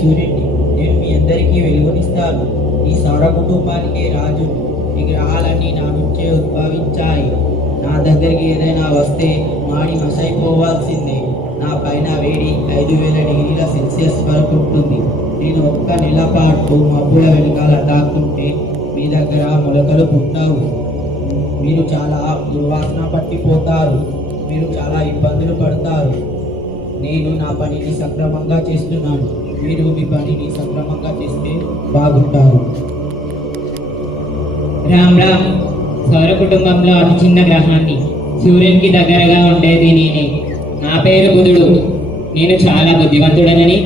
సూర్యుడిని. నేను మీ అందరికీ వెలుగునిస్తాను. ఈ సౌర కుటుంబానికే రాజు. ఈ గ్రహాలన్నీ నా నుంచే ఉద్భవించాయి. నా దగ్గరికి ఏదైనా వస్తే మాడి మసైపోవాల్సిందే. నా పైన వేడి 5000 డిగ్రీల సెల్సియస్ వరకు ఉంటుంది. నేను ఒక్క నెల పాటు మబ్బుల వెనకాల దాక్కుంటే మీ దగ్గర మొలకలు పుట్టావు. మీరు చాలా దుర్వాసన పట్టిపోతారు. మీరు చాలా ఇబ్బందులు పడతారు. నేను నా పనిని సక్రమంగా చేస్తున్నాను. మీరు మీ పనిని సక్రమంగా చేస్తే బాగుంటారు. రామ్ రామ్. సౌర కుటుంబంలో అతి చిన్న గ్రహాన్ని, సూర్యునికి దగ్గరగా ఉండేది నేనే. నా పేరు బుధుడు. నేను చాలా బుద్ధివంతుడనని,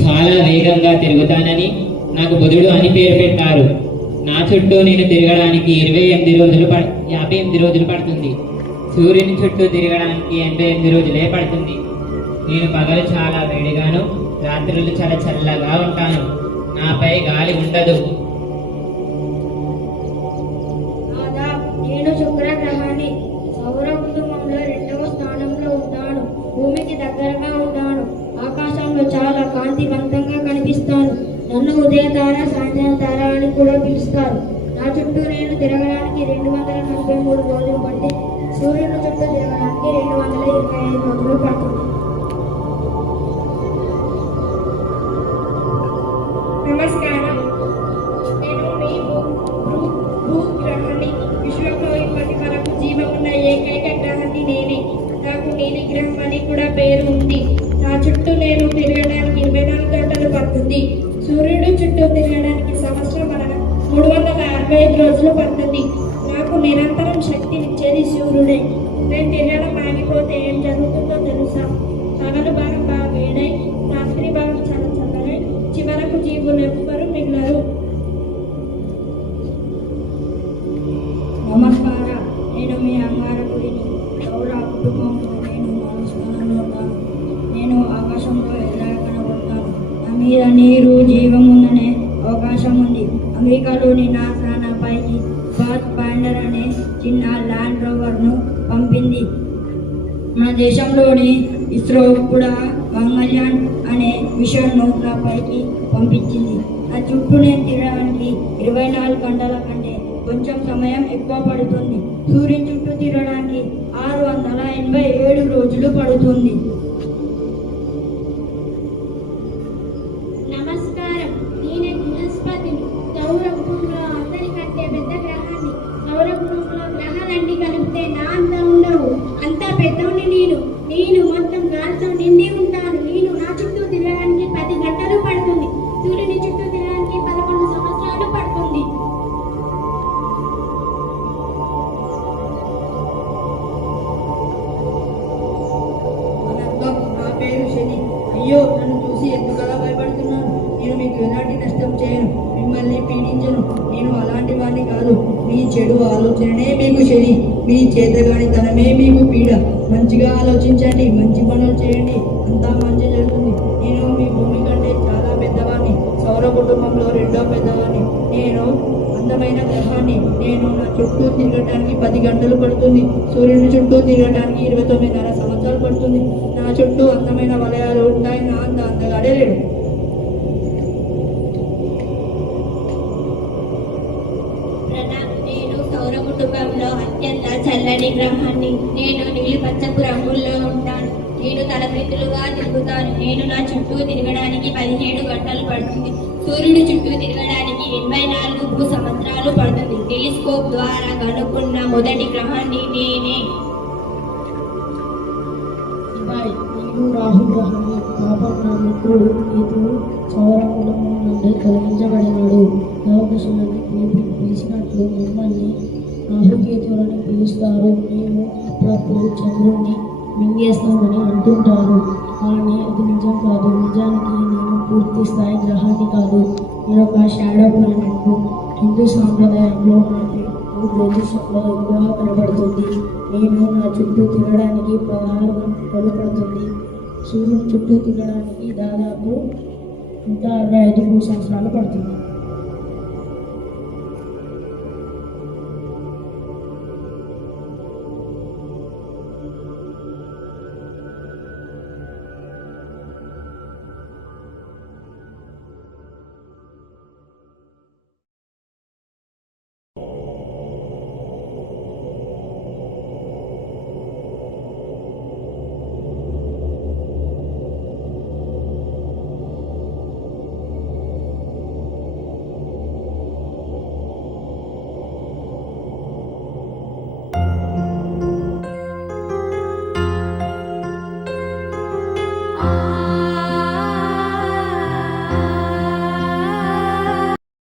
చాలా వేగంగా తిరుగుతానని నాకు బుధుడు అని పేరు పెట్టారు. నా చుట్టూ నేను తిరగడానికి 58 రోజులు పడుతుంది. సూర్యుని చుట్టూ తిరగడానికి 88 రోజులే పడుతుంది. నేను పగలు చాలా వేడిగాను, రాత్రులు చాలా చల్లగా ఉంటాను. నాపై గాలి ఉండదు. నేను శుక్రగ్రహాన్ని. సౌర కుటుంబంలో 2వ స్థానంలో ఉంటాను. భూమికి దగ్గరగా ఉంటాను. ఆకాశంలో చాలా కాంతివంతంగా కనిపిస్తాను. నన్ను ఉదయతార, సాయంత్రం తార అని కూడా పిలుస్తారు. నా చుట్టూ నేను తిరగడానికి 243 రోజులు పడితే సూర్యుని చుట్టూ తిరగడానికి 225 రోజులు పడుతుంది. నమస్కారం. నేను మీ భూగ్రహాన్ని. విశ్వంలో ఇప్పటి వరకు జీవం ఉన్న ఏకైక గ్రహాన్ని నేనే. నాకు నీలి గ్రహం అని కూడా పేరు ఉంది. నా చుట్టూ నేను తిరగడానికి 24 గంటలు పడుతుంది. సూర్యుడు చుట్టూ తిరగడానికి సంవత్సరం అనగా 365 రోజులు పడుతుంది. నాకు నిరంతరం శక్తినిచ్చేది సూర్యుడే. నేను తిరగడం ఆగిపోతే ఏం జరుగుతుందో తెలుసా? పగలు భాగం బాగా వేడై, రాత్రి భాగం చాలా చల్లగా, చివరకు జీవులు ఎవ్వరూ మిగలరు. నమస్కారం. నేను మీ అంగారకుడిని. సౌర కుటుంబంలో నేను 4 స్థానంలో ఉంటాను. నేను ఆకాశంలో ఎర్రగా కనబడతాను. నా మీద నీరు, జీవం ఉందనే అవకాశం ఉంది. అమెరికాలోని నాసా నా పైకి పాత్ ఫైండర్ అనే చిన్న ల్యాండ్ రోవర్ను పంపింది. మన దేశంలోని ఇస్రో కూడా మంగళ్యాన్ అనే మిషన్ను నా పైకి పంపించింది. నా చుట్టూ నేను తిరగడానికి 24 గంటల కంటే కొంచెం సమయం ఎక్కువ పడుతుంది. సూర్యుని చుట్టూ తిరగడానికి 687 రోజులు పడుతుంది. నమస్కారం. నేను బృహస్పతిని. సౌర కుటుంబంలో అందరికంటే పెద్ద గ్రహాన్ని. సౌర కుటుంబంలో గ్రహాలన్నీ కలిపితే నా అంత ఉండవు. అంతా పెద్దోని నేను మొత్తం గాలితో నిండి ఉంటాను. నా చుట్టూ తిరగడానికి 10 గంటలు పడుతుంది. సూర్యుని చుట్టూ తిరగడానికి 11 సంవత్సరాలు పడుతుంది. నా పేరు శని. అయ్యో, నన్ను చూసి ఎందుకలా భయపడుతున్నాను? నేను మీకు ఎలాంటి నష్టం చేయను, మిమ్మల్ని పీడించను. నేను అలాంటి వాడిని కాదు. మీ చెడు ఆలోచననే మీకు శని, మీ చేతగానితనమే మీకు పీడ. మంచిగా ఆలోచించండి, మంచి పనులు చేయండి, అంతా మంచి జరుగుతుంది. నేను మీ భూమి కంటే చాలా పెద్దవాడిని. సౌర కుటుంబంలో 2వ పెద్దవాడిని. నేను అందమైన గ్రహాన్ని. నేను నా చుట్టూ తిరగటానికి 10 గంటలు పడుతుంది. సూర్యుని చుట్టూ తిరగటానికి 29.5 సంవత్సరాలు పడుతుంది. నా చుట్టూ అందమైన వలయాలు ఉంటాయి. నా అంత అందగాడే లేడు. నేను సౌర కుటుంబంలో అత్యంత చల్లని గ్రహాన్ని. నేను నీలిపచ్చపు రంగుల్లో ఉంటాను. నేను తలక్రిందులుగా తిరుగుతాను. నేను నా చుట్టూ తిరగడానికి 17 గంటలు పడుతుంది. సూర్యుడి చుట్టూ తిరగడానికి 84 భూ సంవత్సరాలు పడుతుంది. టెలిస్కోప్ ద్వారా కనుక్కున్న మొదటి గ్రహాన్ని నేనే. నేను రాహు గ్రహాన్ని. పాపం నా మిత్రుడు కేతువు సౌర కుటుంబం నుండి తొలగించబడినాడు. నవకృష్ణుని పిలిచినట్లు మిమ్మల్ని రాహుకేతువులని పిలుస్తారు. మేము అప్పుడప్పుడు చంద్రుణ్ణి మింగేస్తామని అంటుంటారు, కానీ అది నిజం కాదు. నిజానికి నేను పూర్తి స్థాయి గ్రహాన్ని కాదు. నేను ఒక షాడో ప్లానెట్. హిందూ సాంప్రదాయంలో నా పేరు జ్యోతిషంలో ఎక్కువగా కనబడుతుంది. నేను నా చుట్టూ తిరగడానికి 16 గంటలు పడుతుంది. సూర్యుని చుట్టూ తిరగడానికి దాదాపు 165 సంవత్సరాలు పడుతుంది.